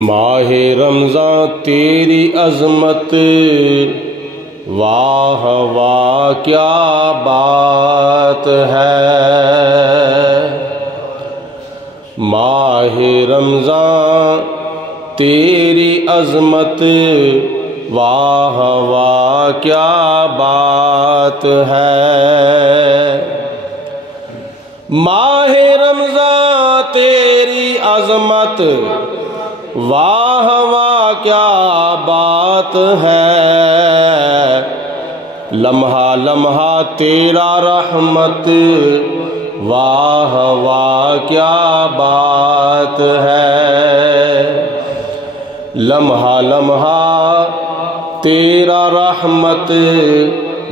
ماہ رمضان تیری عظمت واہ واہ کیا بات ہے۔ ماہ رمضان تیری عظمت واہ واہ کیا بات ہے۔ ماہ رمضان تیری عظمت واہ واہ کیا بات ہے۔ لمحہ لمحہ تیرا رحمت واہ واہ کیا بات ہے۔ لمحہ لمحہ تیرا رحمت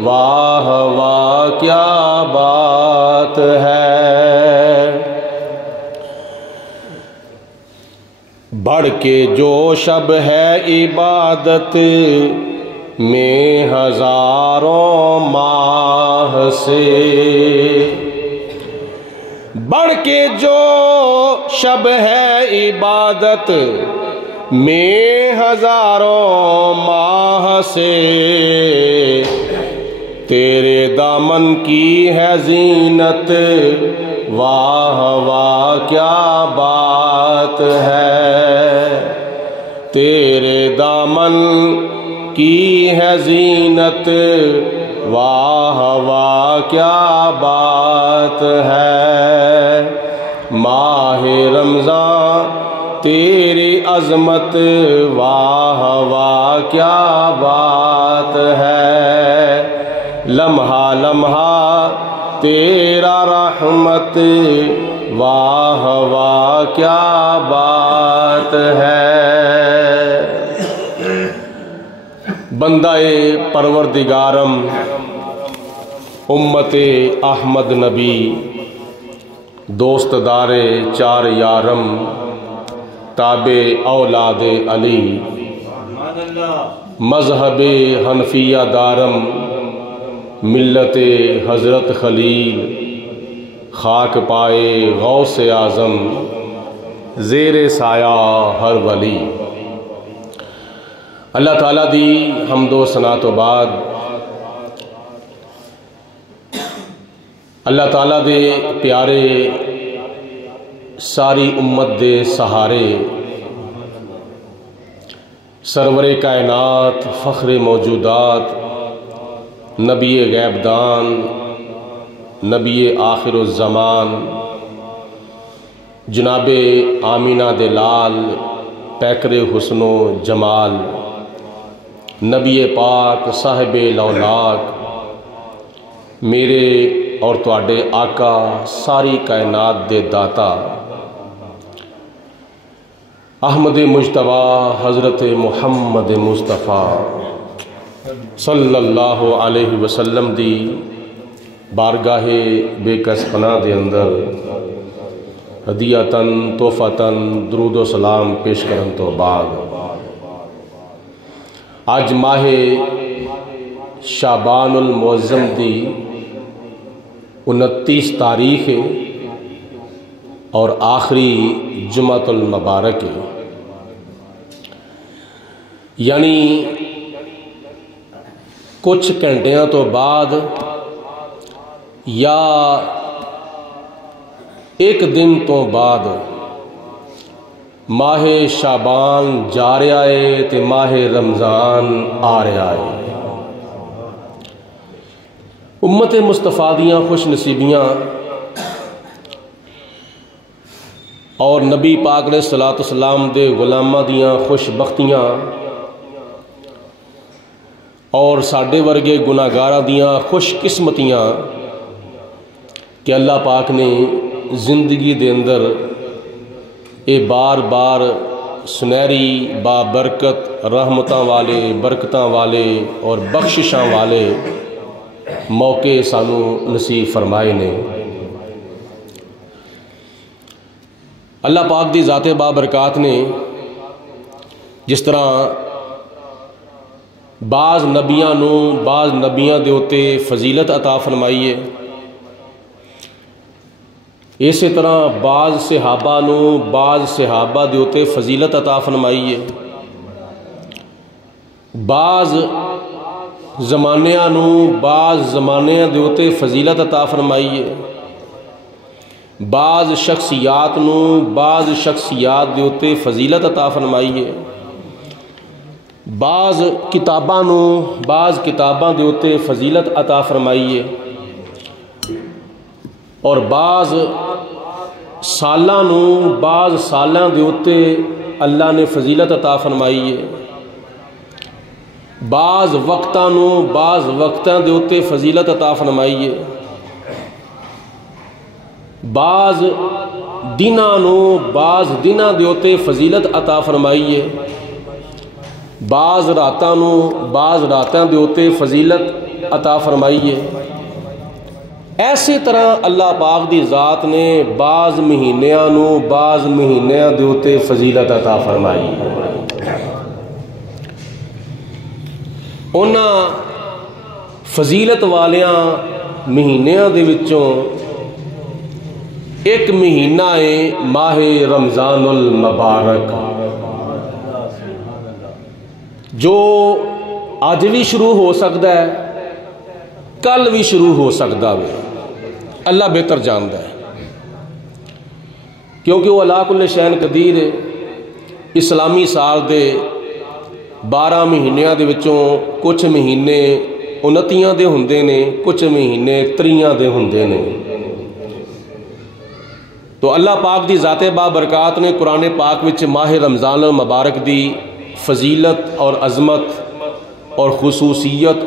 واہ واہ کیا بات ہے۔ بڑھ کے جو شب ہے عبادت میں ہزاروں ماہ سے، بڑھ کے جو شب ہے عبادت میں ہزاروں ماہ سے، تیرے دامن کی ہے زینت واہ واہ کیا بات ہے۔ تیرے دامن کی ہے زینت واہ واہ کیا بات ہے۔ ماہ رمضان تیری عظمت واہ واہ کیا بات ہے۔ لمحہ لمحہ تیرا رحمت واہ واہ کیا بات ہے۔ بندہ پروردگارم امت احمد نبی دوست دار چار یارم تابع اولاد علی مذہب حنفیہ دارم ملت حضرت خلیل خاک پائے غوث اعظم زیر سایہ ہر ولی۔ اللہ تعالیٰ دی حمد و ثنا تو بعد اللہ تعالیٰ دے پیارے ساری امت دے سہارے سرور کائنات فخر موجودات نبی غیب دان نبی آخر الزمان جناب آمینہ دے لال پیکر حسن و جمال نبی پاک صاحب لولاک میرے اور تواڈے آقا ساری کائنات دے داتا احمد مجتبی حضرت محمد مصطفیٰ صلی اللہ علیہ وسلم دی بارگاہ بے کس پناہ دے اندر ہدیتاً تحفتاً درود و سلام پیش کرن تو بعد آج ماہ شعبان المعظم دی 29 تاریخ ہے اور آخری جمعۃ المبارک ہے، یعنی کچھ گھنٹیاں تو بعد یا ایک دن تو بعد ماہ شعبان جا رہا ہے تے ماہ رمضان آ رہا ہے۔ امت مصطفیٰ دیاں خوش نصیبیاں اور نبی پاک علیہ الصلوۃ والسلام دے غلاماں دیاں خوش بختیاں اور ساڈے ورگے گناہگاراں دیاں خوش قسمتیاں کہ اللہ پاک نے زندگی دے اندر اے بار بار سنہری بابرکت رحمتاں والے برکتاں والے اور بخششاں والے موقع سانو نصیب فرمائے نے۔ اللہ پاک دی ذات بابرکات نے جس طرح بعض نبیاں نو بعض نبیاں دے اوتے فضیلت عطا فرمائی ہے، اسی طرح بعض صحابہ نو بعض صحابہ دے اتے فضیلت عطا فرمائی ہے، بعض زمانیاں نو بعض زمانیاں دے اتے فضیلت عطا فرمائی ہے، بعض شخصیات نو بعض شخصیات دے اتے فضیلت عطا فرمائی ہے، بعض کتاباں نو بعض کتاباں دے اتے فضیلت عطا فرمائی ہے، اور بعض سالاں نو بعض سالاں دے اتے اللہ نے فضیلت عطا فرمائی ہے، بعض وقتاں نو بعض وقتاں دے اتے فضیلت عطا فرمائی ہے، بعض دناں نو بعض دناں دے اتے فضیلت عطا فرمائی ہے، بعض راتاں نو بعض راتاں دے اتے فضیلت عطا فرمائی ہے۔ ایسی طرح اللہ پاک دی ذات نے بعض مہینیاں نو بعض مہینیاں دے اتے فضیلت عطا فرمائی ہے۔ انہاں فضیلت والیاں مہینیاں دے وچوں ایک مہینہ ہے ماہ رمضان المبارک، جو آج بھی شروع ہو سکتا ہے، کل بھی شروع ہو سکتا ہے، اللہ بہتر جانتا ہے، کیونکہ وہ علا کل شیء قدیر ہے۔ اسلامی سال دے 12 مہینیاں دے وچوں کچھ مہینے 29 دے ہوندے نے، کچھ مہینے 30 دے ہوندے نے، تو اللہ پاک دی ذات بابرکات نے قرآن پاک وچ ماہ رمضان المبارک دی فضیلت اور عظمت اور خصوصیت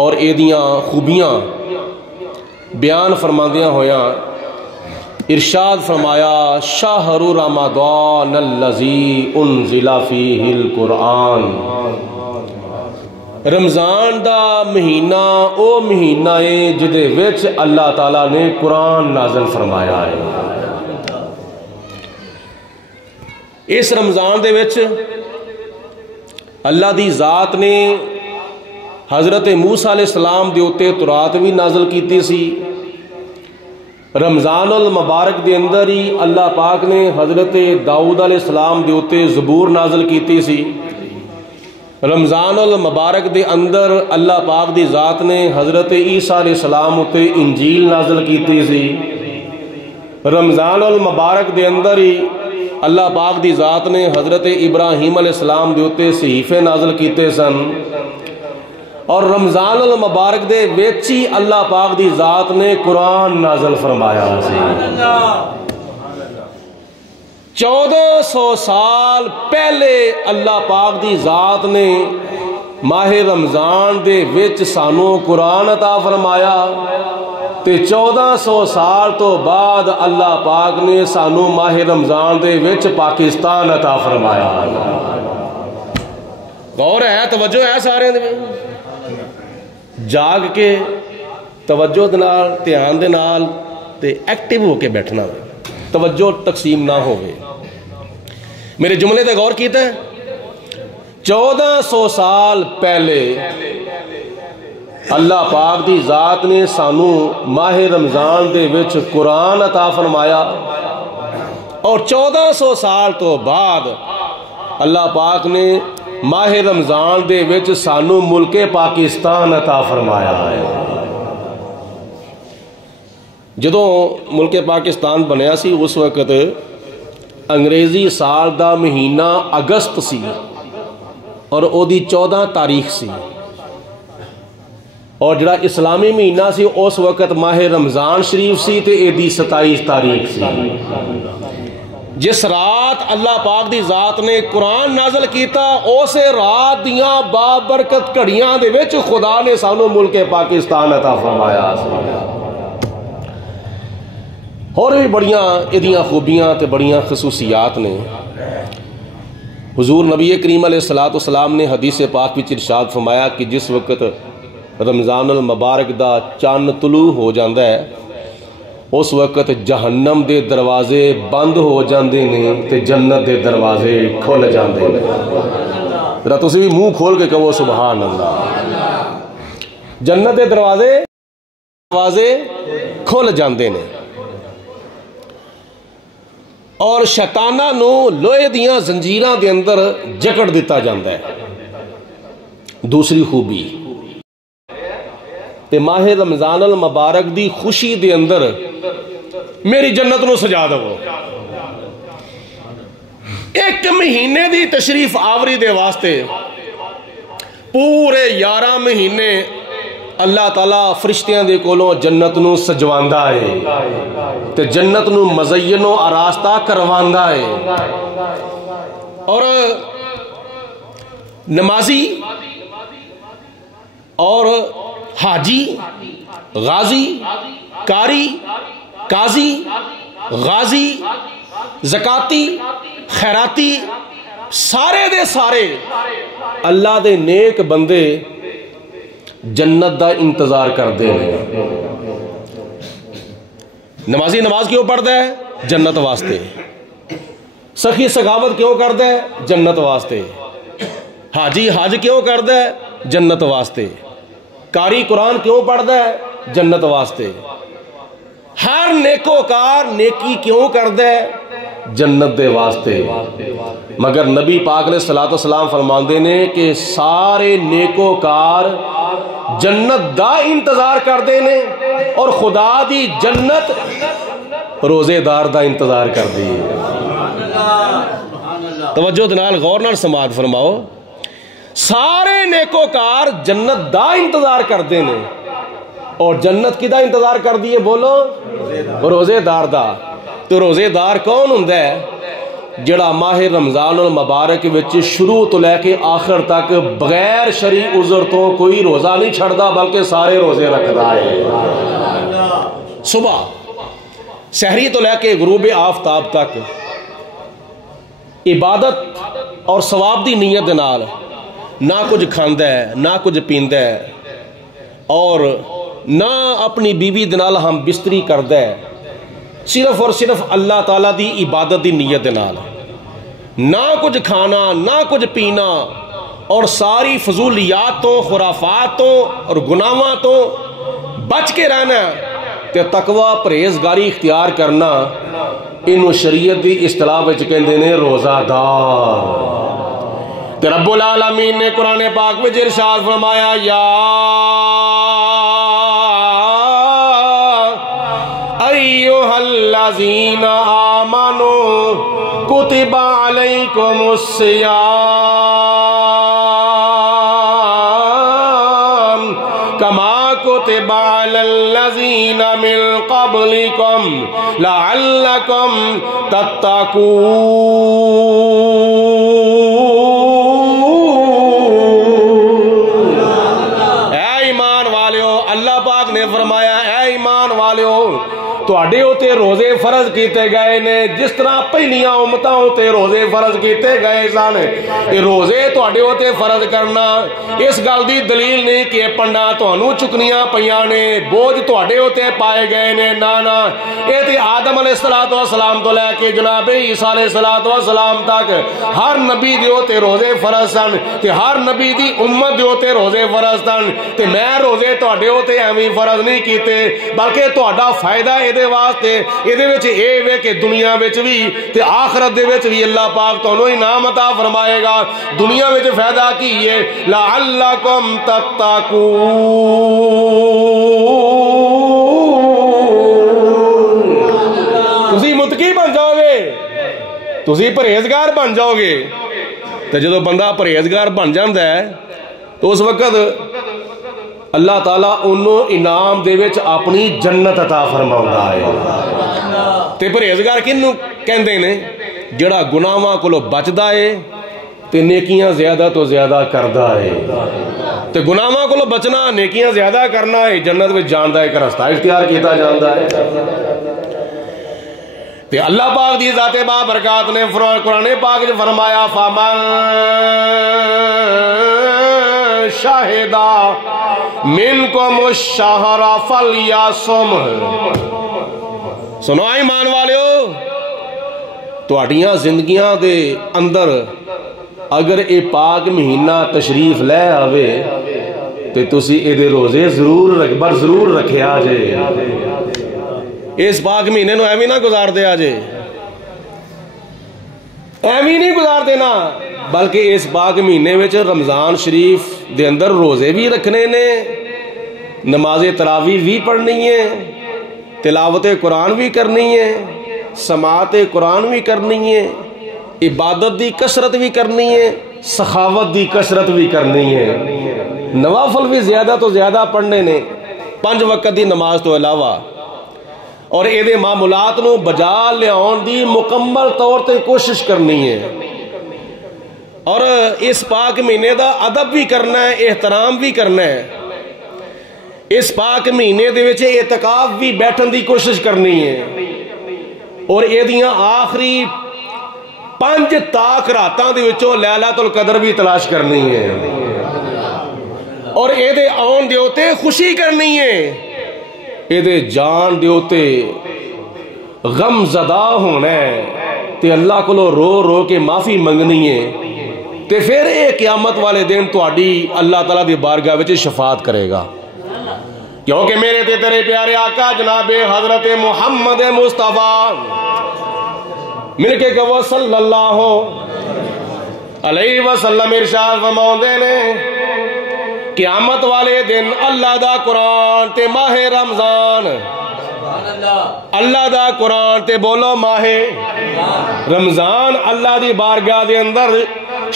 اور ایدیاں خوبیاں بیان فرماندیاں ہویاں ارشاد فرمایا، شہر رمضان الذی انزل فیہ القرآن، رمضان دا مہینہ او مہینہ ہے جدے وچ اللہ تعالیٰ نے قرآن نازل فرمایا ہے۔ اس رمضان دے وچ اللہ دی ذات نے حضرت موسیٰ علیہ السلام دے اتے تورات بھی نازل کیتی سی، رمضان المبارک دے اندر ہی اللہ پاک نے حضرت داؤد علیہ السلام دے اتے زبور نازل کیتی سی، رمضان المبارک دے اندر اللہ پاک دی ذات نے حضرت عیسیٰ علیہ السلام اتے انجیل نازل کیتی سی، رمضان المبارک دے اندر ہی اللہ پاک دی ذات نے حضرت ابراہیم علیہ السلام دے اتے صحیفے نازل کیتے سن، اور رمضان المبارک دے وچ ہی اللہ پاک دی ذات نے قرآن نازل فرمایا سی۔ 1400 سال پہلے اللہ پاک دی ذات نے ماہ رمضان دے وچ سانو قرآن عطا فرمایا، تے 1400 سال تو بعد اللہ پاک نے سانو ماہ رمضان دے وچ پاکستان عطا فرمایا۔ غور ہے، توجہ ہے سارے دے جاگ کے توجہ دے نال دھیان دے نال تے ایکٹیو ہو کے بیٹھنا، توجہ تقسیم نہ ہوئے۔ میرے جملے تے غور کیتا ہے، 1400 سال پہلے اللہ پاک دی ذات نے سانو ماہ رمضان دے وچ قرآن عطا فرمایا، اور 1400 سال تو بعد اللہ پاک نے ماہ رمضان دے وچ سانو ملک پاکستان عطا فرمایا ہے۔ جدوں ملک پاکستان بنیا سی اس وقت انگریزی سال دا مہینہ اگست سی، اور او دی 14 تاریخ سی، اور جڑا اسلامی مہینہ سی اس وقت ماہ رمضان شریف سی تے اے دی 27 تاریخ سی۔ جس رات اللہ پاک دی ذات نے قرآن نازل کیتا، اسے رات دیاں بابرکت گھڑیاں دے وچ خدا نے سانو ملک پاکستان عطا فرمایا۔ اور بھی بڑیاں ایدیاں خوبیاں تے بڑیاں خصوصیات نے۔ حضور نبی کریم علیہ السلام نے حدیث پاک وچ ارشاد فرمایا کہ جس وقت رمضان المبارک دا چاند طلوع ہو جاندہ ہے، اس وقت جہنم دے دروازے بند ہو جاندے نے تے جنت دے دروازے کھل جاندے نے۔ ذرا تسی بھی منہ کھول کے کہو سبحان اللہ۔ جنت دے دروازے کھل جاندے نے، اور شیطاناں نو لوہے دیاں زنجیراں دے اندر جکڑ دیتا جاندا ہے۔ دوسری خوبی تے ماہ رمضان المبارک دی خوشی دے اندر میری جنت نو سجا دو۔ ایک مہینے دی تشریف آوری دے واسطے پورے 11 مہینے اللہ تعالیٰ فرشتیاں دے کولوں جنت نو سجواندا ہے تے جنت نو مزین و آراستہ کرواندا ہے۔ اور نمازی اور حاجی، غازی، کاری، قاضی، غازی، زکاتی، خیراتی، سارے دے سارے اللہ دے نیک بندے جنت دا انتظار کر دے ہیں۔ نمازی نماز کیوں پڑھتا ہے؟ جنت واسطے۔ سخی سخاوت کیوں کرتا ہے؟ جنت واسطے۔ حاجی حج کیوں کرتا ہے؟ جنت واسطے۔ قاری قرآن کیوں پڑھتا ہے؟ جنت واسطے۔ ہر نیکوکار نیکی کیوں کرتا ہے؟ جنت دے واسطے۔ مگر نبی پاک نے صلاۃ والسلام فرماندے نے کہ سارے نیکوکار جنت دا انتظار کردے نے اور خدا دی جنت روزے دار دا انتظار کر دی۔ توجہ دنال غور نال سماعت فرماؤ، سارے نیکوکار جنت دا انتظار کردے نے اور جنت کدا انتظار کر دیے؟ بولو، روزے دار دا۔ تو روزے دار کون ہوندا ہے؟ جڑا ماہ رمضان المبارک وچ شروع تو لے کے آخر تک بغیر شرعی عذر تو کوئی روزہ نہیں چھڑدا بلکہ سارے روزے رکھدا ہے۔ صبح سحری تو لے کے غروب آفتاب تک عبادت اور ثواب دی نیت دے نال نہ کچھ کھاندا ہے، نہ کچھ پیندا ہے اور نہ اپنی بیوی دے نال ہم بستری کردا ہے، صرف اور صرف اللہ تعالیٰ دی عبادت دی نیت دے نال، نہ کچھ کھانا نہ کچھ پینا اور ساری فضولیات تو، خرافات تو اور گناہاں تو بچ کے رہنا تے تقوی پرہیزگاری اختیار کرنا، انہوں شریعت دی اصطلاح وچ کہندے نے روزہ دار۔ تے رب العالمین نے قرآن پاک میں ارشاد فرمایا، یا ایھا الذین آمنوا کتب علیکم الصیام کما کتب علی الذین من قبلکم لعلکم تتقون۔ اے ایمان والیو، اللہ پاک نے فرمایا اے ایمان والیو تواڈے اوتے روزے فرض کیتے گئے نے جس طرح پہلیاں امتاں اوتے روزے فرض کیتے گئے سن۔ یہ روزے تواڈے اوتے فرض کرنا اس گل دی دلیل نہیں کہ پنڈا تانوں چکنیاں پیاں نے، بوجھ تواڈے اوتے پائے گئے نے، نہ اے تے آدم علیہ السلام تو لے کے جناب عیسیٰ علیہ السلام تک ہر نبی دے اوتے روزے فرض سن تے ہر نبی دی امت دے اوتے روزے فرض سن۔ تے میں روزے تواڈے اوتے ایویں فرض نہیں کیتے بلکہ تہاڈا فائدہ دے واسطے ایدے وچ اے وے کہ دنیا وچ بھی تے آخرت دے وچ بھی اللہ پاک تانوں انعام عطا فرمائے گا۔ دنیا وچ فائدہ کی ہے؟ لعلکم تتقون، تسی متقی بن جاؤ گے، تسی پرہیزگار بن جاؤ گے۔ تے جدوں بندہ پرہیزگار بن جاندا ہے تو اس وقت اللہ تعالیٰ انہوں انعام دے وچ اپنی جنت عطا فرماؤندا ہے۔ تے پرہیزگار کنوں کہندے نے؟ جڑا گناہاں کولوں بچدا ہے تے نیکیاں زیادہ تو زیادہ کردا ہے۔ تے گناہاں کولوں بچنا، نیکیاں زیادہ کرنا ہے، جنت وچ جان دا ایک رستہ اختیار کیتا جاندا ہے۔ تے اللہ پاک دی ذات بابرکات نے قرآن پاک نے فرمایا فَمَن شَهِدَ مِنْكُمُ الشَّهْرَ فَلْيَصُمْهُ۔ سنو ایمان والیو، تواڈیاں زندگیاں دے اندر اگر اے پاک مہینہ تشریف لے آوے تے تسی اے دے روزے ضرور رکھے آجے۔ اس پاک مہینے نو ایویں نہ گزار دے آجے۔ ایویں نہیں گزار دینا، بلکہ اس پاک مہینے وچ رمضان شریف دے اندر روزے بھی رکھنے نے، نماز تراویح بھی پڑھنی ہے، تلاوت قرآن بھی کرنی ہے، سماعت قرآن بھی کرنی ہے، عبادت دی کثرت بھی کرنی ہے، سخاوت دی کثرت بھی کرنی ہے، نوافل بھی زیادہ تو زیادہ پڑھنے نے 5 وقت دی نماز تو علاوہ، اور یہ معمولات نو بجا لیاؤن دی مکمل طور تے کوشش کرنی ہے، اور اس پاک مہینے دا ادب بھی کرنا ہے، احترام بھی کرنا ہے، اس پاک مہینے دے وچ اعتکاف بھی بیٹھن دی کوشش کرنی ہے، اور یہ دیاں آخری 5 تاک راتاں دے وچوں لیلۃ القدر بھی تلاش کرنی ہے، اور یہ دے آن دے ہوتے خوشی کرنی ہے، یہ دے جان دے ہوتے غم زدہ ہونا ہے، تے اللہ کو رو رو کے معافی منگنی ہے، تے پھر یہ قیامت والے دن تہاڈی اللہ تعالیٰ دی بارگاہ وچ شفاعت کرے گا، کیونکہ میرے تے تیرے پیارے آقا جناب حضرت محمد مصطفیٰ مل کے کہو صلی اللہ علیہ وسلم ارشاد فرماؤندے نے قیامت والے دن اللہ دا قرآن تے ماہ رمضان، اللہ دا قرآن تے بولو ماہ رمضان اللہ دی بارگاہ دے اندر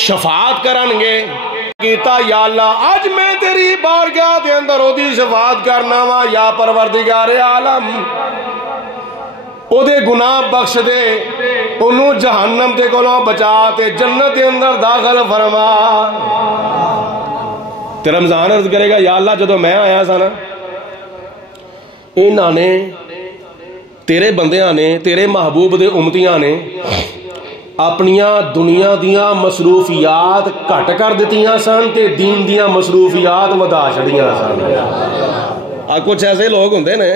شفاعت کرنگے، کیتا یا اللہ آج میں تیری بارگاہ دے اندر او دی شفاعت کرنا وا، یا پروردگار عالم او دے گناہ بخش دے، انہوں جہنم تے کولوں بچا تے جنت دے اندر داخل فرما۔ تے رمضان عرض کرے گا یا اللہ جدو میں آیا سا نا، انہاں نے تیرے بندیاں نے تیرے محبوب دے امتیاں نے اپنیاں دنیا دیاں مصروفیات گھٹ کر دیتیاں سن تے دین دیاں مصروفیات ودا چھڑیاں سن۔ کچھ ایسے لوگ ہوندے نے،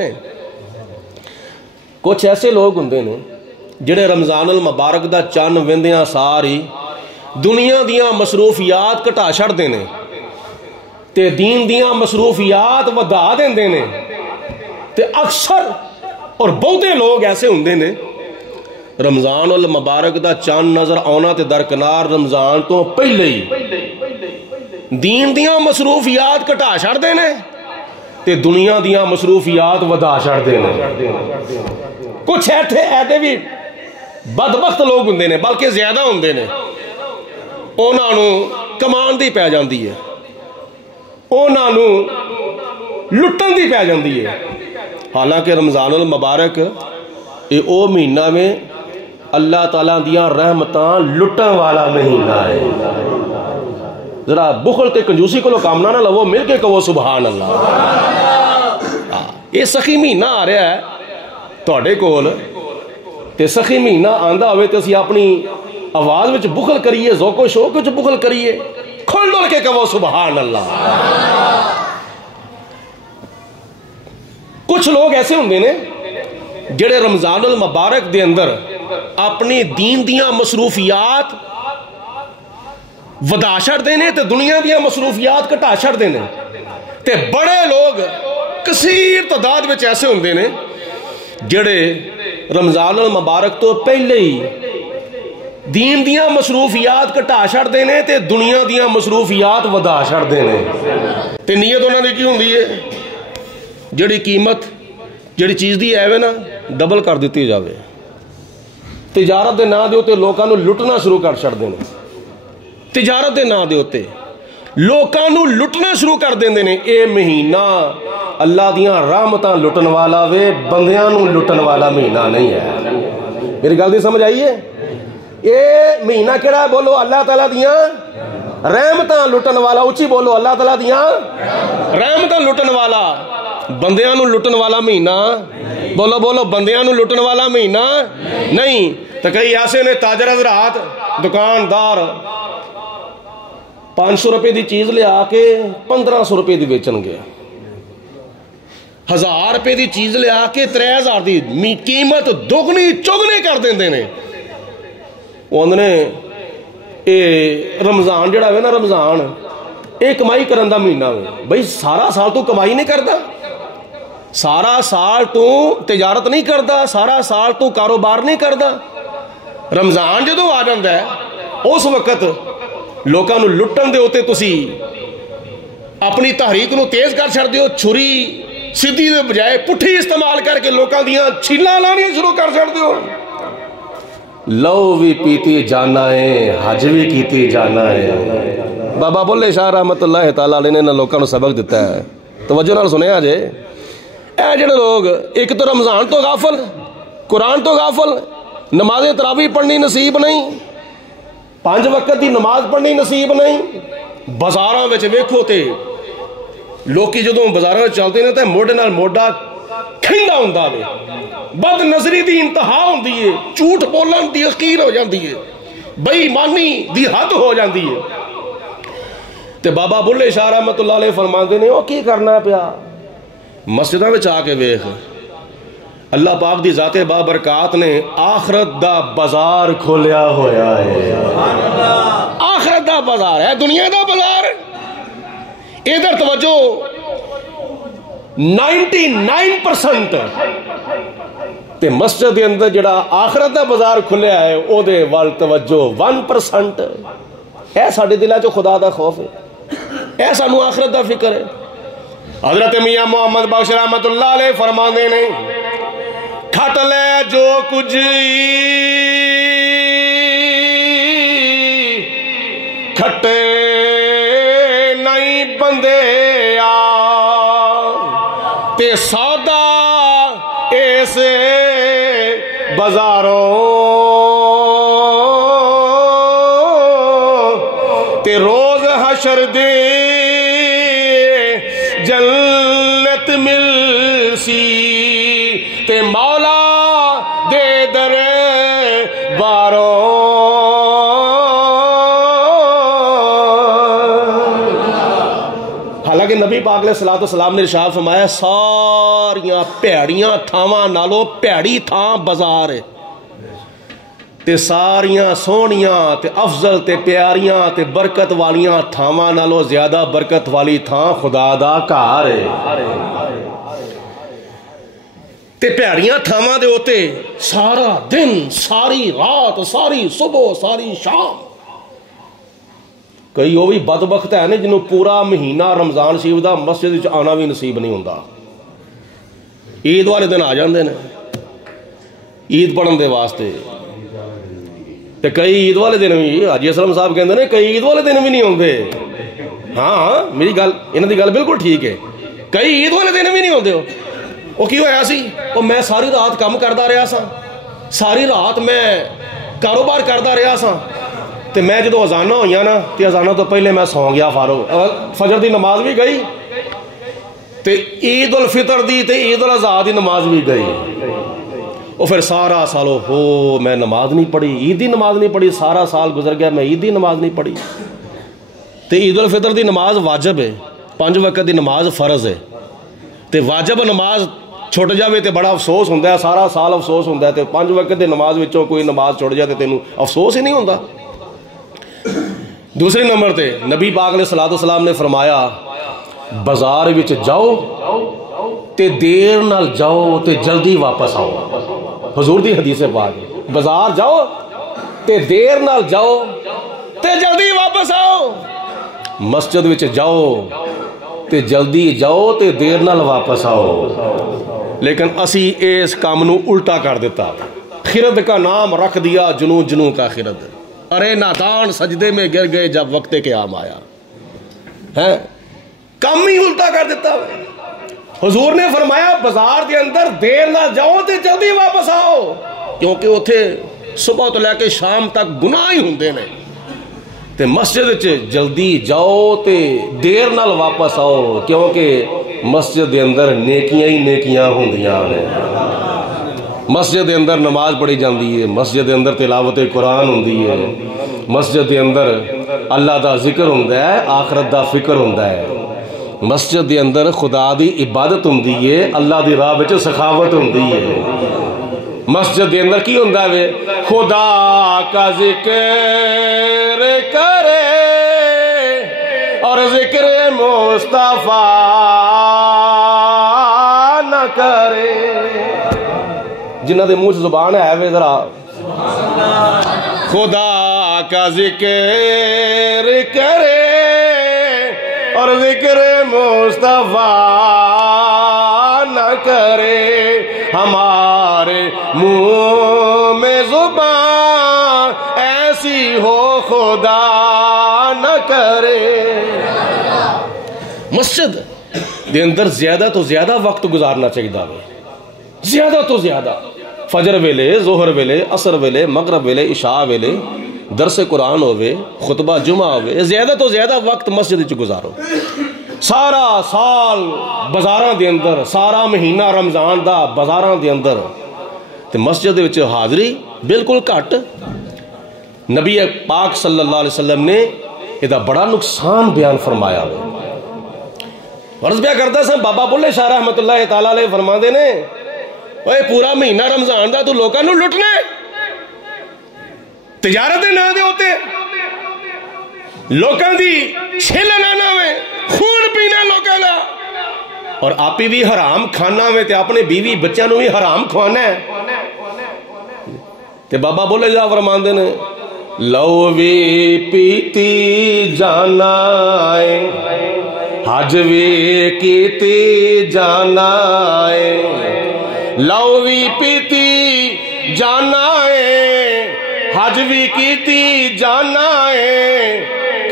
کچھ ایسے لوگ ہوندے نے جڑے رمضان المبارک دا چن ویندیاں ساری دنیا دیاں مصروفیات گھٹا چھڑدے نے تے دین دیاں مصروفیات ودا دیندے نے، تے اکثر اور بہتے لوگ ایسے ہوندے نے رمضان المبارک دا چاند نظر آنا تے درکنار رمضان تو پہلے ہی دین دیاں مصروفیات گھٹا چھڑدے نے تے دنیا دیاں مصروفیات ودا چھڑدے نے۔ کچھ ایتھے بھی بدبخت لوگ ہوندے نے، بلکہ زیادہ ہوندے نے، انہاں نو کمان دی پہ جاندی ہے، انہاں نو لٹن دی پہ جاندی ہے، حالانکہ رمضان المبارک اے او مہینہ میں اللہ تعالیٰ دیاں رحمتاں لٹن والا مہینہ ہے۔ ذرا بخل تے کنجوسی کو لو کامنا نہ لو، مل کے کہو سبحان اللہ۔ یہ سخی مہینہ آ رہا ہے تواڈے کول، تے سخی مہینہ آندا ہوئے تے اسی اپنی آواز وچ بخل کریے، ذوق و شوق وچ بخل کریے، کھل ڈول کے کہو سبحان اللہ۔ کچھ لوگ ایسے ہوندے نے جڑے رمضان المبارک دے اندر اپنی دین دیاں مصروفیات ودا چھڑدے نے تے دنیا دیاں مصروفیات گھٹا چھڑدے نے، تے بڑے لوگ کثیر تعداد وچ ایسے ہوندے نے جڑے رمضان المبارک تو پہلے ہی دین دیاں مصروفیات گھٹا چھڑدے نے تے دنیا دیاں مصروفیات ودا چھڑدے نے، تے نیت انہاں دی کی ہوندی ہے جڑی قیمت جڑی چیز دی ایوے نا ڈبل کر دیتی جاوے، تجارت دے نا دے ہوتے لوکاں نو لٹنا شروع کر چھڑدے نے، تجارت دے نا دے ہوتے لوکاں نو لٹنا شروع کر دیندے نے۔ اے مہینہ اللہ دیاں رحمتاں لٹن والا وے، بندیاں نو لٹن والا مہینہ نہیں ہے۔ میری گل دی سمجھ آئیے؟ اے مہینہ کیڑا ہے؟ بولو اللہ تعالیٰ دیاں رحمتاں لٹن والا، اچھی بولو اللہ تعالیٰ دیاں رحمتاں لٹن والا، بندیاں نو لٹن والا مہینہ، بولو بولو بندیاں نو لٹن والا مہینہ نہیں۔ تو کئی ایسے نے تاجر حضرات دکاندار 500 روپے دی چیز لے آ کے 1500 روپے دی بیچن گیا، 1000 روپے دی چیز لے آ کے 3000 دی قیمت دگنی چگنی کر دیندے نے۔ انہوں نے اے رمضان جڑا ہے نا، رمضان اے کمائی کرن دا مہینہ ہے بھئی، سارا سال تو کمائی نہیں کردا، سارا سال تو تجارت نہیں کردا، سارا سال تو کاروبار نہیں کردا، رمضان جدوں آ جاتا ہے اس وقت لوگوں کو لٹن دے ہوتے تسی اپنی تحریک نو تیز کر چھڑ دیو، چھری سیدھی دے بجائے پٹھی استعمال کر کے لوگوں دیاں چھیلاں لانیاں شروع کر چھڑ دیو۔ لو بھی پیتی جانا ہے، حج بھی کیتی جانا ہے۔ بابا بلے شاہ رحمت اللہ تعالیٰ علیہ نے لوگوں کو سبق دیتا ہے، توجہ نال سنیا جے۔ اے جڑے لوگ ایک تو رمضان تو غافل، قرآن تو غافل، نماز تراویح پڑھنی نصیب نہیں، 5 وقت دی نماز پڑھنی نصیب نہیں، بازاراں وچ ویکھو تے لوکی جدوں بازاراں چلدے نے تے موڈے نال موڈا کھیندا ہوندا وے، بد نظری دی انتہا ہوندی ہے، جھوٹ بولن دی اخیر ہو جاندی ہے، بے ایمانی دی حد ہو جاندی ہے۔ تے بابا بلے شاہ رحمت اللہ علیہ فرماندے نے او کی کرنا پیا، مسجداں وچ آ کے ویکھ، اللہ پاک دی ذات بابرکات نے آخرت دا بازار کھولیا ہویا ہے۔ آخرت دا بازار ہے، دنیا دا بازار۔ ادھر توجہ، 99% تے مسجد دے اندر جڑا آخرت دا بازار کھلیا ہے او دے وال توجہ 1% ہے۔ ساڈے دلاں چ خدا دا خوف ہے، اے سانو آخرت دا فکر ہے۔ حضرت میاں محمد بخش رحمت اللہ علیہ فرماندے نے کھٹ لے جو کچھ کھٹے نہیں بندے آ تے سودا ایسے بازاروں تے روز حشر دے جنت مل سی تے مولا دے در باروں۔ حالانکہ نبی پاک علیہ السلام نے ارشاد فرمایا ساریاں پیڑیاں تھاواں نالوں پیڑی تھاں بازار ہے، تے ساریاں سونیاں تے افضل تے پیاریاں تے برکت والیاں تھاواں نالوں زیادہ برکت والی تھاں خدا دا گھر ہے۔ تے پیاریاں تھاواں دے ہوتے سارا دن، ساری رات، ساری صبح، ساری شام۔ کئی وہ بھی بدبخت ہے نا جنہوں پورا مہینہ رمضان شریف دا مسجد وچ آنا بھی نصیب نہیں ہوندا، عید والے دن آ جاندے نے عید پڑھن دے واسطے، تے کئی عید والے دن بھی حاجی اسلم صاحب کہندے نے کئی عید والے دن بھی نہیں ہوندے۔ ہاں میری گل انہاں دی گل بالکل ٹھیک ہے، کئی عید والے دن بھی نہیں ہوندے۔ وہ کی ہویا سی، وہ میں ساری رات کام کردا رہا سا، ساری رات میں کاروبار کردا رہا سا، تے میں جدو اذانہ ہوئیاں نا تے اذانہ تو پہلے میں سو گیا فارغ، فجر دی نماز بھی گئی تے عید الفطر دی تے عید الاضحیٰ دی نماز بھی گئی۔ وہ پھر سارا سال ہو میں نماز نہیں پڑھی، عید دی نماز نہیں پڑھی، سارا سال گزر گیا میں عید دی نماز نہیں پڑھی۔ تے عید الفطر دی نماز واجب ہے، 5 وقت دی نماز فرض ہے، تے واجب نماز چھٹ جاوے تے بڑا افسوس ہوندہ ہے، سارا سال افسوس ہوندہ ہے، تے 5 وقت دی نماز وچوں کوئی نماز چھٹ جائے تے تینوں افسوس ہی نہیں ہوندہ۔ دوسرے نمبر تے نبی پاک علیہ السلام نے فرمایا بازار وچ جاؤ تے دیر نال جاؤ تے جلدی واپس آؤ۔ حضور دی حدیث پاک ہے، بازار جاؤ تے دیر نال جاؤ تے جلدی واپس آؤ۔ مسجد وچ جاؤ تے جلدی جاؤ تے دیر نال واپس آؤ، لیکن اسی اس کام نو الٹا کر دیتا، خرد کا نام رکھ دیا جنوں جنوں کا خرد۔ ارے نادان سجدے میں گر گئے جب وقت قیام آیا، ہے کام ہی الٹا کر دیتا۔ حضور نے فرمایا بازار کے اندر دیر نہ جاؤ تے جلدی واپس آؤ، کیونکہ اتھے صبح تو لے کے شام تک گناہ ہی ہوندے نے، تے مسجد چ جلدی جاؤ تے دیر نال واپس آؤ، کیونکہ مسجد دے اندر نیکیاں ہی نیکیاں ہوندیاں نے۔ مسجد دے اندر نماز پڑھی جاندی ہے، مسجد دے اندر تلاوت قرآن ہوندی ہے، مسجد دے اندر اللہ دا ذکر ہوندا ہے، آخرت دا فکر ہوندا ہے، مسجد دے اندر خدا دی عبادت ہوندی ہے، اللہ دی راہ وچ سخاوت ہوندی ہے۔ مسجد دے اندر کی ہوندا ہے خدا کا ذکر کرے اور ذکر مصطفیٰ نہ کرے۔ جنہ دے منہ زبان ہے وے ذرا خدا کا ذکر کرے اور ذکر مصطفیٰ نہ کرے، ہمارے منہ میں زبان ایسی ہو خدا نہ کرے۔ مسجد دے اندر زیادہ تو زیادہ وقت گزارنا چاہیے، زیادہ تو زیادہ، فجر ویلے، ظہر ویلے، عصر ویلے، مغرب ویلے، عشاء ویلے، درس قرآن ہوئے، خطبہ جمعہ ہوئے، زیادہ تو زیادہ وقت مسجد چ گزارو۔ سارا سال بازاراں دے اندر، سارا مہینہ رمضان دا بازاراں دے اندر تے مسجد وچ حاضری بالکل گھٹ۔ نبی پاک صلی اللہ علیہ وسلم نے یہ بڑا نقصان بیان فرمایا ہے۔ عرض پیا کرتا سا بابا بلے شاہ رحمت اللہ تعالیٰ علیہ فرماندے نے، اوے پورا مہینہ رمضان دا تو لوکاں نوں لٹنا ہے، تجارت دے نہ دے ہوتے لوکاں دی چھل لانا میں، خون پینا لوکاں دا، اور آپی بھی حرام کھانا میں تے اپنے بیوی بچیاں نوں بھی حرام کھوانا ہے۔ تے بابا بولے جا فرماندے نے، لو بھی پیتی جانا ہے، حج بھی کیتی جانا ہے، لو بھی پیتی جانا ہے، حج بھی کیتی جانا ہے،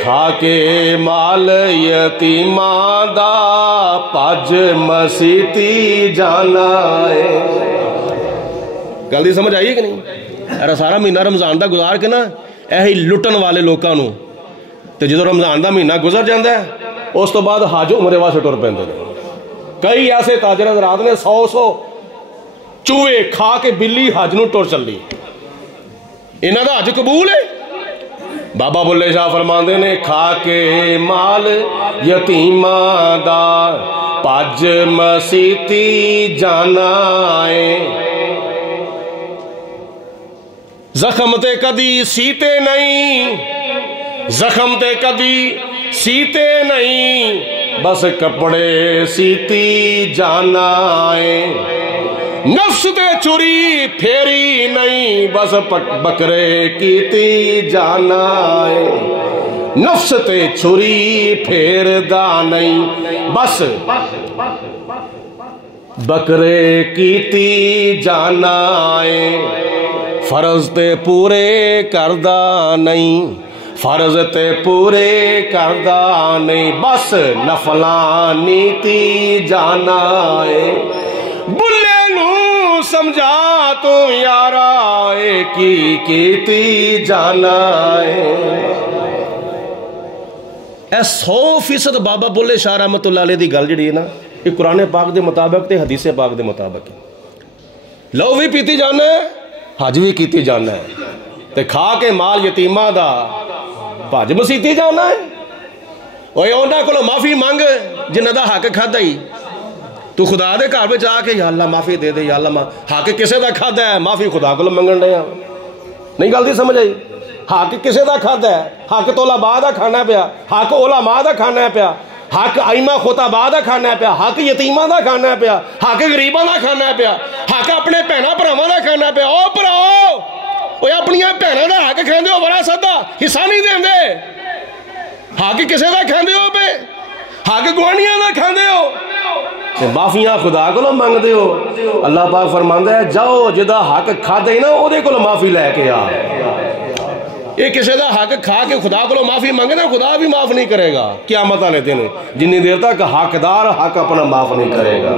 کھا کے مال یتیماں دا پج مسیتی جانا ہے۔ گل دی سمجھ آئی ہے کہ نہیں؟ ارے سارا مہینہ رمضان دا گزار کے نا ایہی لٹن والے لوکاں نوں تے جدوں رمضان دا مہینہ گزر جاندا ہے اس تو بعد حج عمرے واسطے ٹر پیندے نے۔ کئی ایسے تاجر حضرات نے 100 چوہے کھا کے بلی حج نوں ٹر چلی، انہاں دا حج قبول ہے؟ بابا بلے شاہ فرماندے نے، کھا کے مال یتیماں دا پج مسیتی جانا ہے، زخم تے کدی سیتے نہیں، زخم تے کدی سیتے نہیں، بس کپڑے سیتی جانا ہے، نفس تے چوری پھیری نہیں، بس بکرے کیتی جانا ہے، نفس تے چوری پھیر دا نہیں، بس بکرے کیتی جانا ہے، فرض تے پورے کردہ نہیں، فرض تے پورے کردہ نہیں، بس نفلاں نیتی جانا ہے، بلے نوں سمجھا تو یارا کی کیتی جانا ہے۔ اے 100% بابا بلے شاہ رحمت اللہ علیہ دی گل جڑی ہے نا، یہ قرآن پاک دے مطابق تے حدیث پاک دے مطابق ہے۔ لو بھی پیتی جانا ہے، حج بھی کیتی جانا ہے، تے کھا کے مال یتیماں دا پج مسیتی جانا ہے۔ اوے انہاں کولوں معافی منگ جنہاں دا حق کھادا ہی، تو خدا دے گھر وچ آ کے یا اللہ معافی دے دے، یا اللہ حق کسے دا کھادا ہے، معافی خدا کولوں منگن ڈے ہاں۔ نہیں گل دی سمجھ آئی؟ حق کسے دا کھادا ہے، حق تو علماء دا کھانا پیا، حق علماء دا کھانا پیا، حق ائمہ خطباء دا کھانا پیا، حق یتیماں دا کھانا پیا، حق غریباں دا کھانا پیا، حق اپنے بھیناں بھراواں دا کھانا پیا۔ او بھراؤ، اوے اپنیاں بھیناں دا حق کھاندے ہو، وراثت دا حصہ نہیں دیندے، حق کسے دا کھاندے ہو پے، حق گوانیاں دا کھاندے ہو، معافیاں خدا کو منگ دے ہو۔ اللہ پاک فرماندا ہے جاؤ جدا حق کھادا ہی نا او دے کول معافی لے کے آ۔ یہ کسی دا حق کھا کے خدا کو معافی منگنا، خدا بھی معاف نہیں کرے گا قیامت والے دن، جنی دیر تک حقدار حق اپنا معاف نہیں کرے گا۔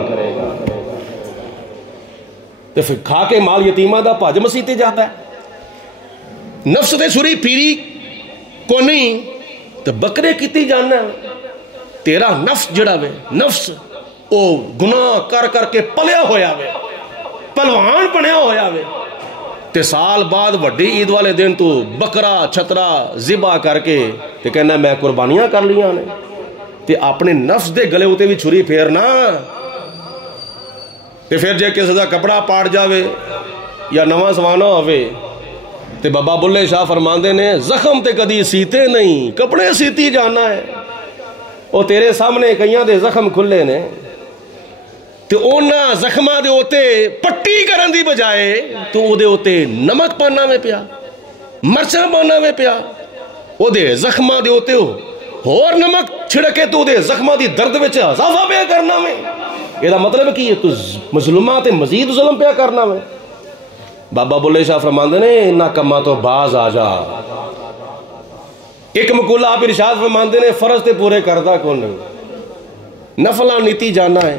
تو پھر کھا کے مال یتیمہ دا پج مسیتے جاتا ہے، نفس دے سری پیری کو نہیں تو بکرے کیتی جانا۔ تیرا نفس جڑا وے، نفس او گناہ کر کر کے پلیا ہویا وے، پلوان بنیا ہویا وے، تے سال بعد وڈی عید والے دن تو بکرا چھترا ذبح کر کے تے کہنا میں قربانیاں کر لیاں نے، تے اپنے نفس دے گلے ہوتے بھی چھری پھیرنا۔ تے پھر جے کسی دا کپڑا پاڑ جاوے یا نواں سوانا ہوئے تے بابا بلے شاہ فرماندے نے زخم تے کدی سیتے نہیں، کپڑے سیتی جانا ہے۔ او تیرے سامنے کئیاں دے زخم کھلے نے، تو انہاں زخماں دے اوتے پٹی کرن دی بجائے تو او دے اوتے نمک پانا میں پیا، مرچاں پانا میں پیا، او دے زخماں دے اوتے اور نمک چھڑکے تو دے زخماں دی درد وچ اضافہ پیا کرنا میں. یہ دا مطلب کی تو مظلوماں تے مزید ظلم پیا کرنا میں. بابا بلے شاہ فرماندے نے انہاں کماں تو باز آ جا. ایک مقولہ آپ ارشاد فرماندے نے فرض تے پورے کردہ کون نہیں، نفلاں نیتی جانا ہے،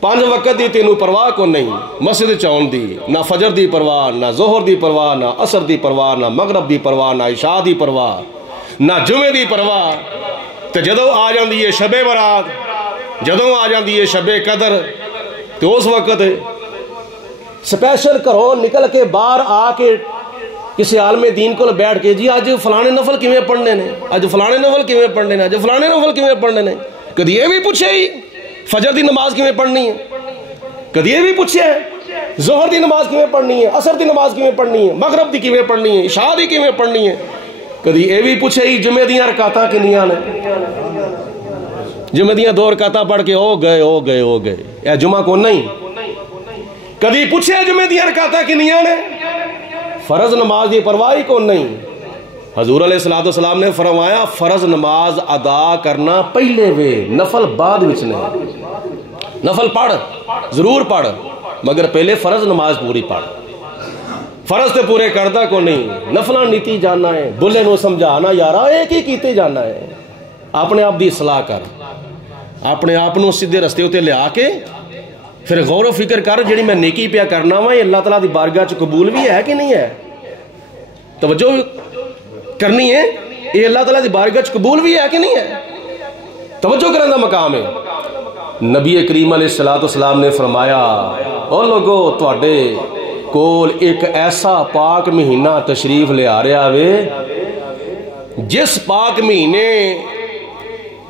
5 وقت دی تینوں پرواہ کو نہیں، مسجد چاؤن دی نہ فجر دی پرواہ، نہ ظہر دی پرواہ، نہ عصر دی پرواہ، نہ مغرب دی پرواہ، نہ عشاء دی پرواہ، نہ جمعے دی پرواہ. تے جدوں آ جاندی ہے شب برات، جدوں آ جاندی ہے شب قدر، تو اس وقت سپیشل کرو نکل کے باہر آ کے کسی عالم دین کو بیٹھ کے جی آج فلانے نفل کیویں پڑھنے نے، آج فلانے نفل کیویں پڑھنے نے، آج فلانے نفل کیویں پڑھنے نے. کدی یہ بھی پوچھے ہی فجر دی نماز کیویں پڑھنی ہے، کدی یہ بھی پوچھے ظہر دی نماز کیویں پڑھنی ہے، عصر دی نماز کیویں پڑھنی ہے، مغرب دی کیویں پڑھنی ہے، عشاء دی کیویں پڑھنی ہے. کدی یہ بھی پوچھے ہی جمعے دیاں رکعتاں کنیاں نے، جمعے دیاں 2 رکعتاں پڑھ کے ہو گئے اے جمعہ کو نہیں. کدی پوچھے جمعے دیاں رکعتاں کنیاں نے، فرض نماز دی پرواہی کو نہیں. حضور علیہ السلام نے فرمایا فرض نماز ادا کرنا پہلے وے، نفل بعد وچ نہیں. نفل پڑھ ضرور پڑھ مگر پہلے فرض نماز پوری پڑھ. فرض تے پورے کردہ کو نہیں، نفلاں نیتی جانا ہے. بلے نو سمجھانا یارا ایک ہی کیتے جانا ہے. اپنے آپ دی اصلاح کر، اپنے آپ نو سیدھے رستے ہوتے لے آ کے پھر غور و فکر کر جڑی میں نیکی پیا کرنا وا یہ اللہ تعالیٰ دی بارگاہ چ قبول بھی ہے کہ نہیں ہے. توجہ کرنی ہے، یہ اللہ تعالیٰ دی بارگاہ چ قبول بھی ہے کہ نہیں ہے. توجہ کرنے دا مقام ہے. نبی کریم علیہ السلام نے فرمایا او لوگو تواڈے کول ایک ایسا پاک مہینہ تشریف لے آ رہا وے جس پاک مہینے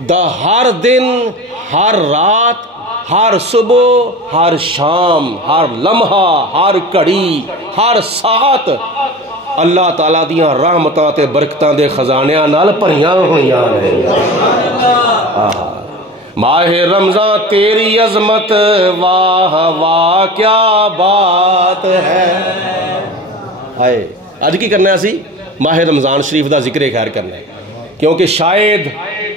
دا ہر دن، ہر رات، ہر صبح، ہر شام، ہر لمحہ، ہر گھڑی، ہر ساعت اللہ تعالیٰ دیاں رحمتاں تے برکتاں دے خزانیاں نال بھریاں ہوئیاں نے. ماہ رمضان تیری عظمت واہ واہ کیا بات ہے. ہائے اج کی کرنا ہے اسی ماہ رمضان شریف دا ذکر خیر کرنا ہے، کیونکہ شاید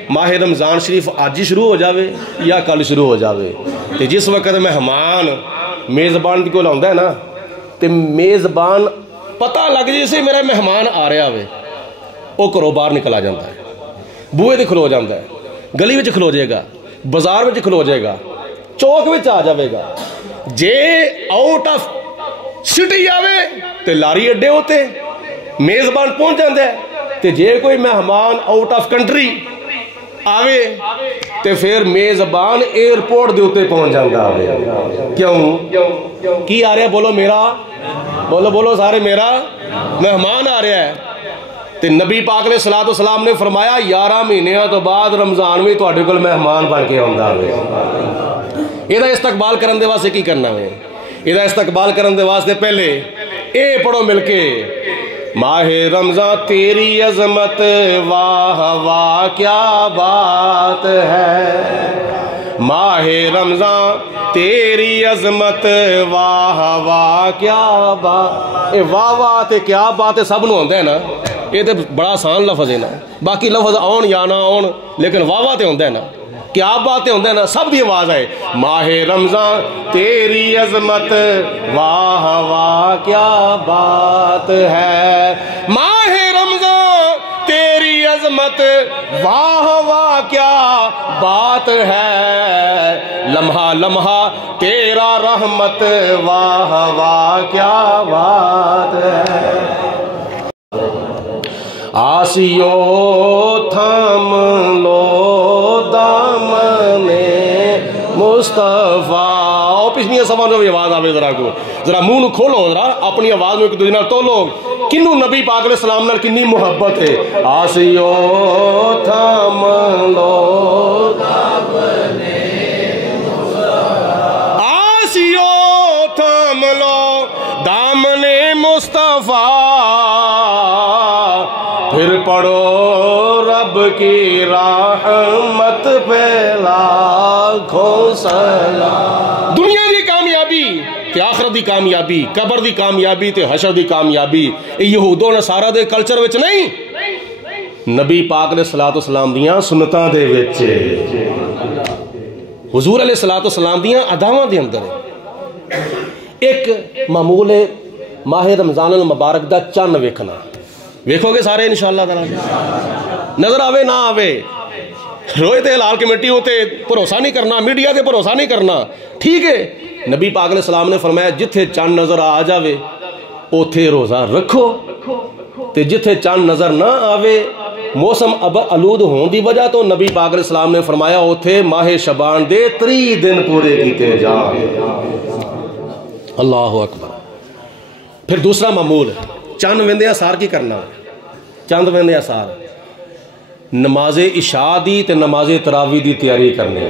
ماہ رمضان شریف آج ہی شروع ہو جاوے یا کل شروع ہو جاوے. تے جس وقت مہمان میزبان کو لاؤندا ہے نا تے میزبان پتہ لگ جائے سے میرا مہمان آ رہا ہوئے وہ گھروں باہر نکل آ جاتا ہے، بوئے تے کھلو جاتا ہے، گلی وچ کھلو جائے گا، بازار وچ کھلو جائے گا، چوک وچ آ جاوے گا. جے آؤٹ آف سٹی آوے تے لاری اڈے ہوتے میزبان پہنچ جاتا ہے. تے جے کوئی مہمان آؤٹ آف کنٹری آوے تے پھر میزبان ایئرپورٹ دے اوتے پہنچ جاتا ہے. کیوں کی آ رہا ہے؟ بولو میرا، بولو سارے میرا مہمان آ رہا ہے. تے نبی پاک علیہ السلام نے فرمایا 11 مہینیاں تو بعد رمضان بھی تواڈے کول مہمان بن کے آندا ہوئے. یہ استقبال کرن دے واسطے کی کرنا ہے؟ یہ استقبال کرن دے واسطے پہلے اے پڑھو مل کے ماہ رمضان تیری عظمت واہ واہ کیا بات ہے. ماہ رمضان تیری عظمت واہ واہ کیا بات. اے واہ واہ تے کیا بات ہے سب نو ہوندا ہے نا، یہ تے بڑا آسان لفظ ہے نا. باقی لفظ آن یا نہ آن لیکن واہ واہ تے ہوندا ہے نا، کیا باتیں ہوندا ہے نا، سب دی آواز ہے ماہ رمضان تیری عظمت واہ واہ کیا بات ہے. ماہ رمضان تیری عظمت واہ واہ کیا بات ہے. لمحہ لمحہ تیرا رحمت واہ واہ کیا بات ہے. آسیو تھام لو دامن مصطفیٰ. پچھلی سبھا جو بھی آواز آوے ذرا منہ نو کھولو، ذرا اپنی آواز میں ایک دوسرے نال تولو کنوں نبی پاک علیہ السلام نال کنی محبت ہے. آسیو تھام لو دامن مصطفیٰ، آسیو تھام لو دامن مصطفیٰ. پھر پڑھو رب کی رحمت پہ لاکھوں سلام. دی کامیابی, قبر دی کامیابی تے حشر دی کامیابی یہود و نصارہ دے کلچر وچ نہیں, نبی پاک علیہ الصلوۃ والسلام دیاں سنتاں دے وچ, حضور علیہ الصلوۃ والسلام دیاں اداواں دے اندر ہے. ایک معمول ہے ماہ رمضان المبارک دا چن ویکھنا, ویکھو گے سارے انشاءاللہ تعالی, نظر آوے نہ آوے, روئے تے ہلال کمیٹی ہوتے بھروسہ نہیں کرنا, میڈیا تے بھروسہ نہیں کرنا, ٹھیک ہے. نبی پاک علیہ السلام نے فرمایا جتھے چند نظر آ جاوے اوتھے روزہ رکھو, تے جتھے چند نظر نہ آوے موسم اب آلود ہون دی وجہ تو نبی پاک علیہ السلام نے فرمایا اوتھے ماہ شعبان دے 30 دن پورے کیتے جان. اللہ اکبر. پھر دوسرا معمول چند ویندے اثار کی کرنا, چند ویندے اثار نماز عشاء دی تے نماز تراویح دی تیاری کرنے.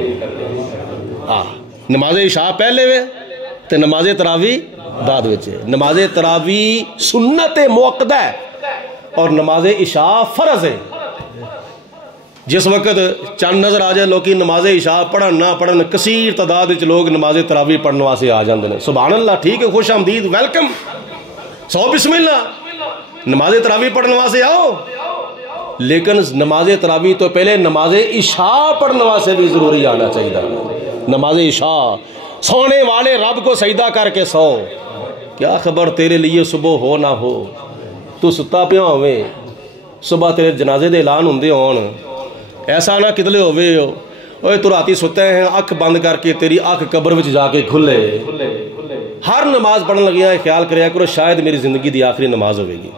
نماز عشاء پہلے وے تے نماز تراویح بعد وچ. نماز تراویح سنت موقدہ ہے اور نماز عشاء فرض ہے. جس وقت چند نظر آ جائے لوگی نماز عشاء پڑھن نہ پڑھن, کثیر تعداد وچ لوگ نماز تراویح پڑھنے واسطے آ جاندے نے. سبحان اللہ, ٹھیک ہے, خوش آمدید, ویلکم, سو بسم اللہ, نماز تراویح پڑھنے واسطے آؤ, لیکن نماز تراویح تو پہلے نماز عشاء پڑھنے واسطے بھی ضروری آنا چاہیے. نماز عشاء, سونے والے رب کو سجدہ کر کے سو, کیا خبر تیرے لیے صبح ہو نہ ہو, تو ستا پیا ہوئے صبح تیرے جنازے دے اعلان ہوندے ہون, ایسا نہ کتلے ہوئے ہو اوے تو راتی ستے ہیں اکھ بند کر کے تیری اکھ قبر وچ جا کے کھلے. ہر نماز پڑھن لگیا خیال کریا کرو شاید میری زندگی دی آخری نماز ہوئے گی.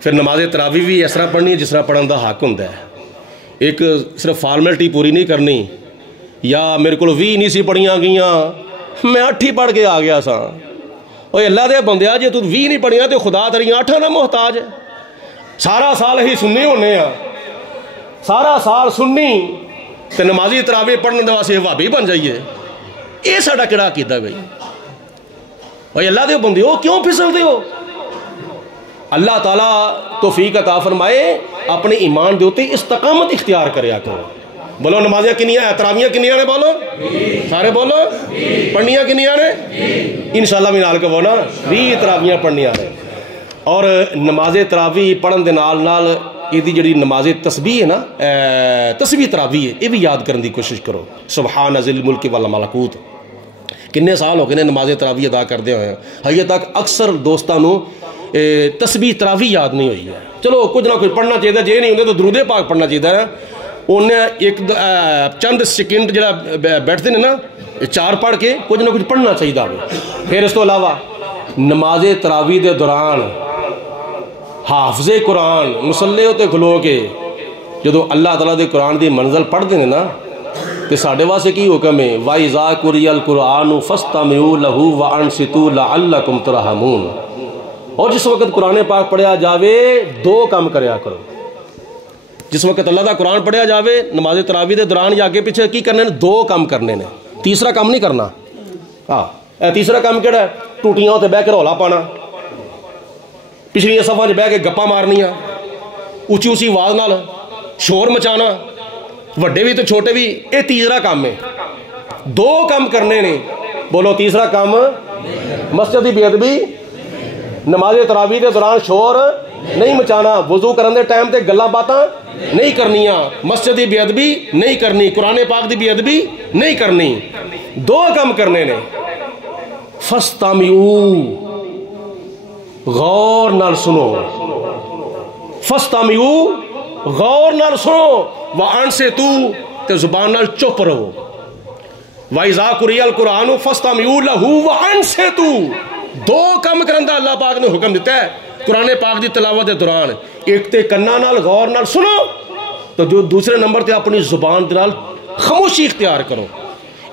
پھر نماز تراویح بھی اس طرح پڑھنی ہے جس طرح پڑھن دا حق ہوندا ہے. ایک صرف فارمیلٹی پوری نہیں کرنی, یا میرے کو 20 نہیں سی پڑھیاں گئیاں میں 8 ہی پڑھ کے آ گیا سا. اوے اللہ دے بندیا جے تو 20 نہیں پڑھیاں تے خدا تیری 8 نہ محتاج ہے. سارا سال ہی سننی ہونے ہاں, سارا سال سننی تے نمازی تراویح پڑھنے دے واسطے وہابی بن جائیے. یہ ساڈا کیڑا عقیدہ بھائی؟ اوے اللہ دے بندیو کیوں پھسلدے ہو؟ اللہ تعالیٰ توفیق عطا فرمائے اپنے ایمان دے اوتے استقامت اختیار کریا کرو. بولو نمازیاں کنیاں ہیں, تراویحاں کنیاں نے, بولو سارے بولو, پڑھنیاں کنیاں نے, انشاءاللہ بھی نال کہو نا 20 تراویحاں پڑھنیاں نے. اور نماز تراویح پڑھن دے نال نال یہ جڑی نماز تسبیح ہے نا, تسبیح تراویح ہے, یہ بھی یاد کرنے دی کوشش کرو. سبحان ذی الملک والملکوت, کنے سال ہو گئے نے نماز تراویح ادا کردے ہوئے ہیں, ہجے تک اکثر دوستاں نو تسبیح تراویح یاد نہیں ہوئی ہے. چلو کچھ نہ کچھ پڑھنا چاہیے, جے نہیں ہوندے تو درود پاک پڑھنا چاہیے. انہیں ایک چند سیکنڈ جڑا بیٹھتے ہیں نا, 4 پڑھ کے کچھ نہ کچھ پڑھنا چاہیے. پھر اس تو علاوہ نماز تراویح دے دوران حافظ قرآن مصلے ہوتے کھلو کے جدو اللہ تعالیٰ دے قرآن دی منزل پڑھتے ہیں نا, تو ساڈے واسطے کی حکم ہے, وَإِذَا قُرِئَ الْقُرْآنُ فَاسْتَمِعُوا لَهُ وَأَنصِتُوا لَعَلَّكُمْ تُرْحَمُونَ. اور جس وقت قرآن پاک پڑھیا جاوے 2 کام کریا کرو. جس وقت اللہ دا قرآن پڑھیا جاوے نماز تراویح دے دوران یا آگے پیچھے کی کرنے نے, 2 کام کرنے نے, تیسرا کام نہیں کرنا. تیسرا کام کیڑا ہے؟ ٹوٹیاں ہوتے بہ کے رولا پانا, پچھلی صفحہ بہ کے گپا مارنیاں, اچھی اچھی آواز نال شور مچانا, وڈے بھی تو چھوٹے بھی. یہ تیسرا کام ہے. 2 کام کرنے نے. بولو تیسرا کام, مسجد کی بے ادبی, نماز تراویح دے دوران شور نہیں مچانا, وضو کرن دے ٹائم تے گلاں باتاں نہیں کرنیاں, مسجد دی بے ادبی نہیں کرنی, قرآن پاک دی بے ادبی نہیں کرنی. 2 کام کرنے نے. فاستمعوا, غور نال سنو, فاستمعوا غور نال سنو, وانصتوا تے زبان نال چپ رہو. وَإِذَا قُرِئَ الْقُرْآنُ فَاسْتَمِعُوا لَهُ وَأَنصِتُوا. 2 کام کرن دا اللہ پاک نے حکم دیتا ہے قرآن پاک دی تلاوت دے دوران. ایک تے کناں نال غور نال سنو, تو جو دوسرے نمبر تے اپنی زبان دے نال خاموشی اختیار کرو.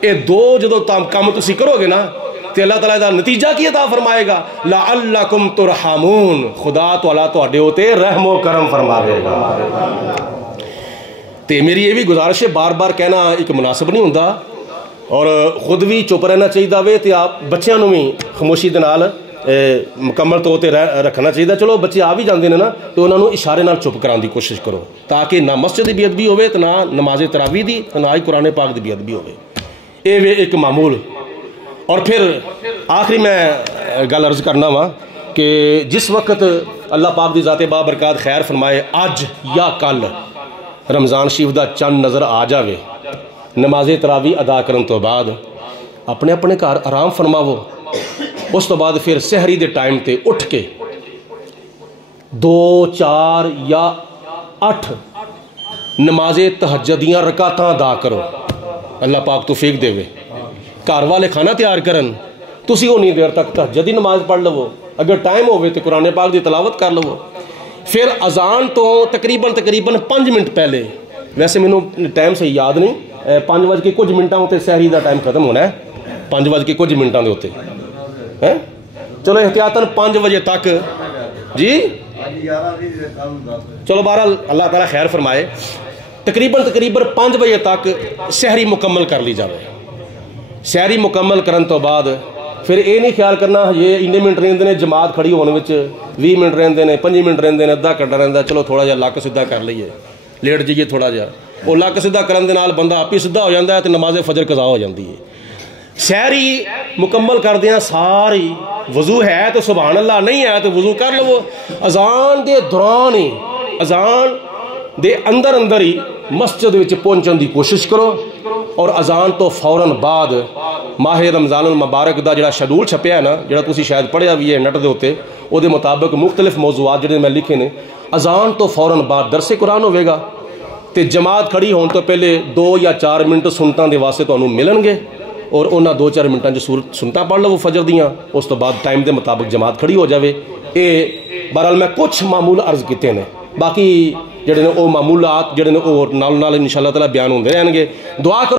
اے 2 جدو کام تسی کرو گے نا تے اللہ تعالیٰ دا نتیجہ کی عطا فرمائے گا, لعلکم ترحمون, خدا تعالیٰ تواڈے اوتے رحم و کرم فرماوے گا. تے میری یہ بھی گزارش ہے, بار بار کہنا ایک مناسب نہیں ہوندا, اور خود بھی چپ رہنا چاہیے وے, تے آپ بچیاں نو بھی خاموشی دے نال مکمل طور تے رکھنا چاہیے. چلو بچے آ بھی جاندے نے نا, تو انہاں نو اشارے نال چپ کران دی کوشش کرو, تاکہ نہ مسجد دی بے ادبی ہوے, تے نہ نماز تراویح دی, تے نہ ہی قرآن پاک دی بے ادبی ہوے. اے وے ایک معمول. اور پھر آخری میں گل عرض کرنا وا کہ جس وقت اللہ پاک دی ذات بابرکات خیر فرمائے اج یا کل رمضان شریف دا چند نظر آ جاوے، نماز تراویح ادا کرن تو بعد اپنے اپنے گھر آرام فرماو، اس تو بعد پھر سحری دے ٹائم تے اٹھ کے 2 4 یا 8 نماز تہجدیاں رکعتاں ادا کرو، اللہ پاک توفیق دے وے۔ گھر والے کھانا تیار کرن، تسی اونی دیر تک تہجد دی نماز پڑھ لو، اگر ٹائم ہوئے تو قرآن پاک دی تلاوت کر لو۔ پھر اذان تو تقریباً 5 منٹ پہلے، ویسے مینوں ٹائم صحیح یاد نہیں، 5 بج کے کچھ منٹاں ہوتے سحری دا ٹائم ختم ہونا ہے، 5 بج کے کچھ منٹاں دے ہوتے، چلو احتیاطاً 5 بجے تک، جی چلو بہرحال اللہ تعالیٰ خیر فرمائے، تقریباً 5 بجے تک سحری مکمل کر لی جائے۔ سحری مکمل کرن تو بعد پھر یہ نہیں خیال کرنا یہ اننے منٹ رہندے نے جماعت کھڑی ہونے وچ 20 منٹ رہندے نے 5 منٹ رہندے نے ادھا گھنٹہ رہندا، چلو تھوڑا جہا لک سیدھا کر لئیے، لیٹ جائیے تھوڑا جہا، وہ لک سیدھا کرن دے نال بندہ آپ ہی سیدھا ہو جاتا ہے تو نماز فجر قضا ہو جاتی ہے۔ سحری مکمل کردیاں ساری وضو ہے تو سبحان اللہ، نہیں ہے تو وضو کر لو، اذان دے دوران ہی، اذان دے اندر ہی مسجد وچ پہنچن دی کوشش کرو، اور اذان تو فوراً بعد ماہ رمضان المبارک دا جڑا شیڈول چھپیا ہے نا، جڑا تسی شاید پڑھیا بھی ہے نیٹ دے ہوتے، او دے مطابق مختلف موضوعات جڑے میں لکھے نے، اذان تو فوراً بعد درس قرآن ہوئے گا، تے جماعت کھڑی ہون تو پہلے 2 یا 4 منٹ سنتاں دے واسطے تانوں ملن گے، اور انہاں 2-4 منٹاں جو سنتاں پڑھ لو فجر دیاں، اس تو بعد ٹائم دے مطابق جماعت کھڑی ہو جاوے۔ اے بہرحال میں کچھ معمول عرض کیتے نے، باقی جڑے نے او معمولات جڑے نے او نال انشاءاللہ تعالیٰ بیان ہوندے رہن گے۔ دعا کرو